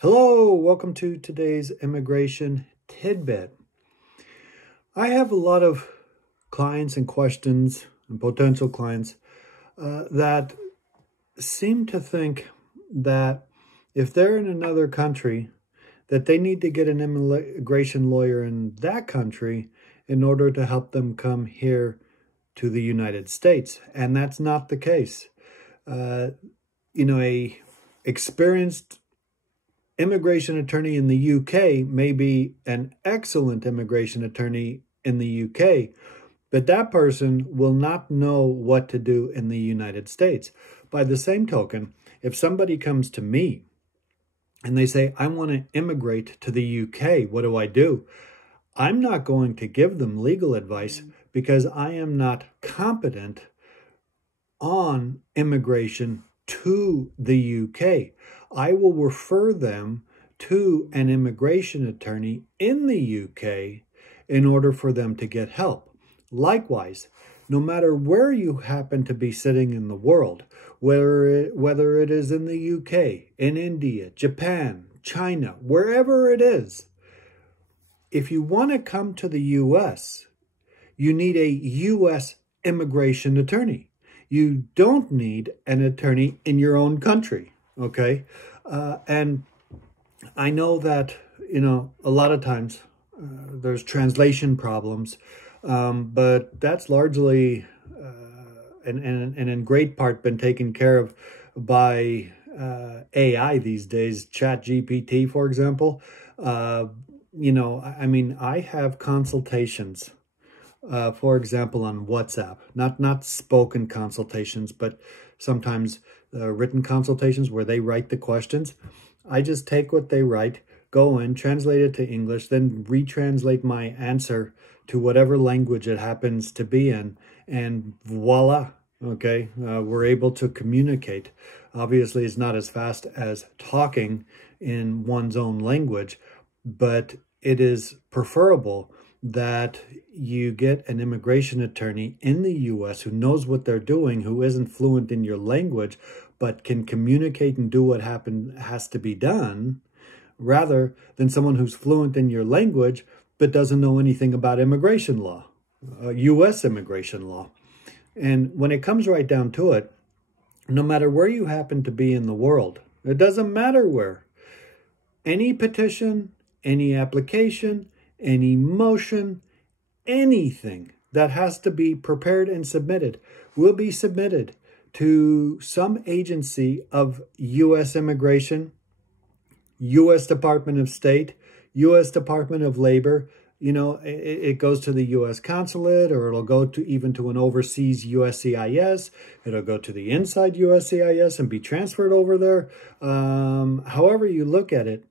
Hello, welcome to today's immigration tidbit. I have a lot of clients and questions and potential clients that seem to think that if they're in another country, that they need to get an immigration lawyer in that country in order to help them come here to the United States. And that's not the case. A experienced immigration attorney in the UK may be an excellent immigration attorney in the UK, but that person will not know what to do in the United States. By the same token, if somebody comes to me and they say, I want to immigrate to the UK, what do I do? I'm not going to give them legal advice because I am not competent on immigration to the UK. I will refer them to an immigration attorney in the UK in order for them to get help. Likewise, no matter where you happen to be sitting in the world, whether it is in the UK, in India, Japan, China, wherever it is, if you want to come to the US, you need a US immigration attorney. You don't need an attorney in your own country, okay? And I know that, a lot of times there's translation problems, but that's largely and in great part been taken care of by AI these days, ChatGPT, for example. I have consultations, for example, on WhatsApp, not spoken consultations, but sometimes written consultations where they write the questions. I just take what they write, go in, translate it to English, then retranslate my answer to whatever language it happens to be in, and voila, okay, we're able to communicate. Obviously, it's not as fast as talking in one's own language, but it is preferable that you get an immigration attorney in the US who knows what they're doing, who isn't fluent in your language, but can communicate and do what has to be done, rather than someone who's fluent in your language, but doesn't know anything about immigration law, US immigration law. And when it comes right down to it, no matter where you happen to be in the world, it doesn't matter where, any petition, any application, any motion, anything that has to be prepared and submitted will be submitted to some agency of U.S. Immigration, U.S. Department of State, U.S. Department of Labor. It goes to the U.S. Consulate, or it'll go to even to an overseas USCIS. It'll go to the inside USCIS and be transferred over there. However you look at it,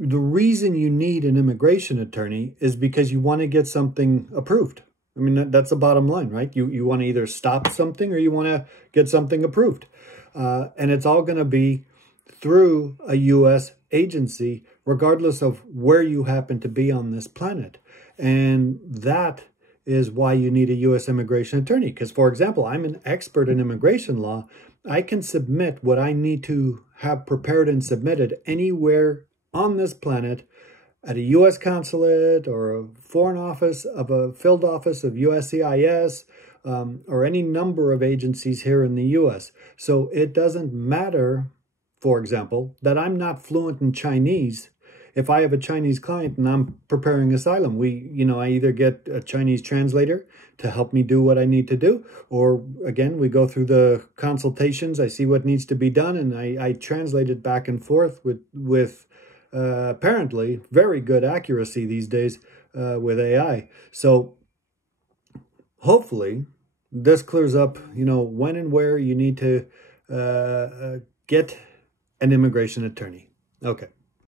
the reason you need an immigration attorney is because you want to get something approved. I mean, that's the bottom line, right? You want to either stop something or you want to get something approved. And it's all going to be through a U.S. agency, regardless of where you happen to be on this planet. And that is why you need a U.S. immigration attorney. Because, for example, I'm an expert in immigration law. I can submit what I need to have prepared and submitted anywhere on this planet at a U.S. consulate or a foreign office of a field office of USCIS, or any number of agencies here in the U.S. So it doesn't matter, for example, that I'm not fluent in Chinese. If I have a Chinese client and I'm preparing asylum, I either get a Chinese translator to help me do what I need to do, or again, we go through the consultations, I see what needs to be done, and I translate it back and forth with apparently very good accuracy these days with AI. So hopefully this clears up, when and where you need to get an immigration attorney. Okay.